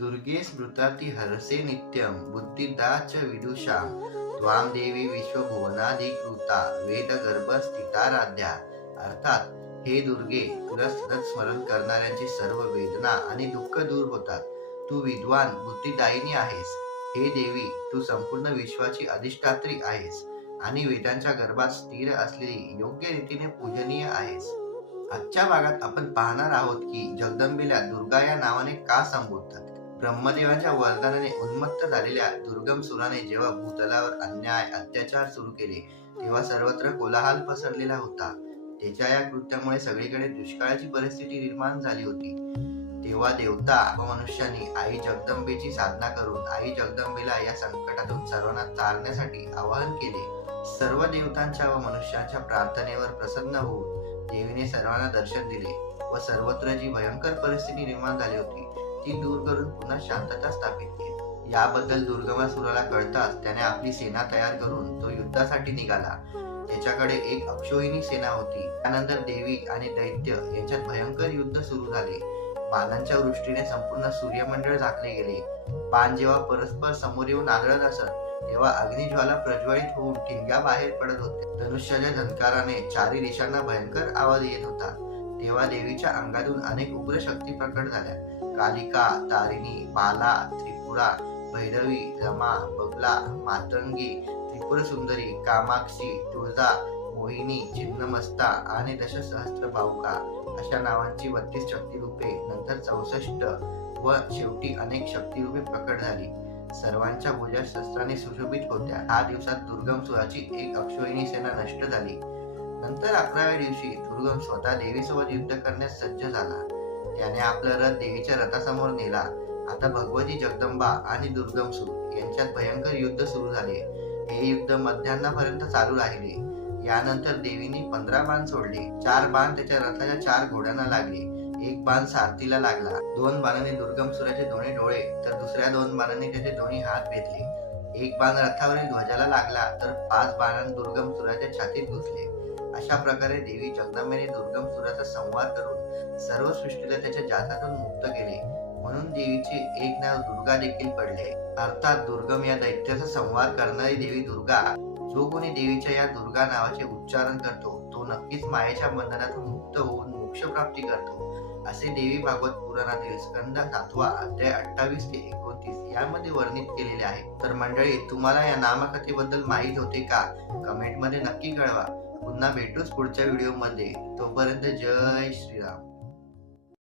दुर्गे स्मृताति हरसे नित्यं बुद्धिदा च विदुषा त्वां देवी विश्वभुवनाधिकृता वेदगर्भस्थिताराध्या। अर्थात हे दुर्गे तुला सतत स्मरण करणाऱ्यांची सर्व वेदना आणि दुःख दूर होतात. तू विद्वान बुद्धिदायिनी आहेस. हे देवी तू संपूर्ण विश्वाची अधिष्ठात्री आहेस आणि वेदांच्या गर्भात स्थिर असलेली योग्य रीतीने पूजनीय आहेस. आजच्या भागात आपण पाहणार आहोत की जगदंबेला दुर्गा या नावाने का संबोधतात? ब्रह्मदेवांच्या वरदानाने उन्मत्त झालेल्या दुर्गम सुराने जेव्हा भूतलावर अन्याय अत्याचार सुरू केले तेव्हा सर्वत्र कोलाहल पसरलेला होता. त्याच्या या कृत्यामुळे सगळीकडे दुष्काळाची परिस्थिती निर्माण झाली होती. तेव्हा देवता व मनुष्यांनी आई जगदंबेची साधना करून आई जगदंबेला या संकटातून सर्वांना तारण्यासाठी आवाहन केले. सर्व देवतांच्या व मनुष्यांच्या प्रार्थनेवर प्रसन्न होऊन देवीने सर्वांना दर्शन दिले व सर्वत्र जी भयंकर परिस्थिती निर्माण झाली होती ती दूर करून पुन्हा शांतता स्थापित केली. याबद्दल दुर्गमासुराला कळताच त्याने आपली सेना तयार करून तो युद्धासाठी निघाला. त्याच्याकडे एक अक्षोहिणी सेना होती. त्यानंतर देवी आणि दैत्य यांच्यात भयंकर युद्ध सुरू झाले. बाणांच्या वृष्टीने संपूर्ण सूर्यमंडळ झाकले गेले. बाण जेव्हा परस्पर समोर येऊन आदळत असत तेव्हा अग्निज्वाला प्रज्वलित होऊन ठिणग्या बाहेर पडत होते. धनुष्याच्या झंकाराने चारी दिशांना भयंकर आवाज येत होता. तेव्हा देवीच्या अंगातून अनेक उग्र शक्ती प्रकट झाल्या. कालिका तारिणी बाला त्रिपुरा भैरवी रमा बगला मातंगी त्रिपुर सुंदरी कामाक्षी तुळजा मोहिनी छिन्नमस्ता आणि दशसहस्त्र बाहुका अशा नावांची बत्तीस शक्तिरूपे नंतर चौसष्ट व शेवटी अनेक शक्तिरूपे प्रकट झाली. सर्वांच्या भुजा शस्त्राने सुशोभित होत्या. हा दिवसात दुर्गम सुराची एक अक्षोहिणी सेना नष्ट झाली. नंतर अकराव्या दिवशी दुर्गम स्वतः देवीसोबत युद्ध करण्यास सज्ज झाला. त्याने आपला रथ देवीच्या रथासमोर नेला. आता भगवती जगदंबा आणि दुर्गमसूर यांच्यात भयंकर युद्ध सुरू झाले. हे युद्ध मध्यान्हापर्यंत चालू राहिले. यानंतर देवीने पंधरा बाण सोडले. चार बाण त्याच्या रथाच्या चार घोड्यांना लागले. एक बाण सारथीला लागला. दोन बाणाने दुर्गमसुराचे दोन्ही डोळे तर दुसऱ्या दोन बाणाने त्याचे दोन्ही हात भेटले एक बाण रथावरील ध्वजाला लागला तर पाच बाणांनी दुर्गमसुराच्या छातीत घुसले. अशा प्रकारे देवी जगदंबेने दुर्गमसुराचा संवाद करून सर्व सृष्टीला त्याच्या जातातून मुक्त केले. म्हणून देवीचे एक नाव दुर्गा देखील पडले. अर्थात दुर्गम या दैत्याचा संवाद करणारी देवी दुर्गा. जो कोणी देवीच्या या दुर्गा नावाचे उच्चारण करतो तो नक्कीच मायेच्या बंधनातून मुक्त होऊन मोक्ष प्राप्ती करतो असे देवी भागवत पुराणातील स्कंद सातवा अध्याय अठ्ठावीस ते एकोणतीस यामध्ये वर्णित केलेले आहे. तर मंडळी तुम्हाला या नामकथेबद्दल माहीत होते का? कमेंटमध्ये नक्की कळवा. पुन्हा भेटूच पुढच्या व्हिडिओमध्ये तोपर्यंत जय श्रीराम.